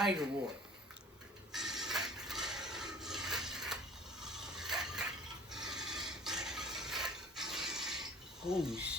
Tiger water. Holy shit.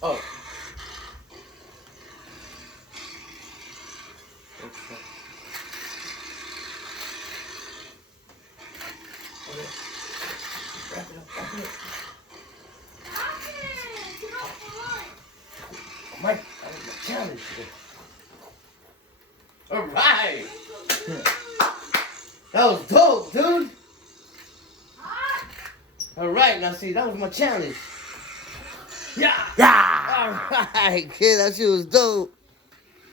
Oh. Okay. Wrap it up, wrap it up. Mike, that was my challenge today. Alright! That was dope, dude! Alright, now see, that was my challenge. Yeah! Yeah! Alright, kid, that shit was dope.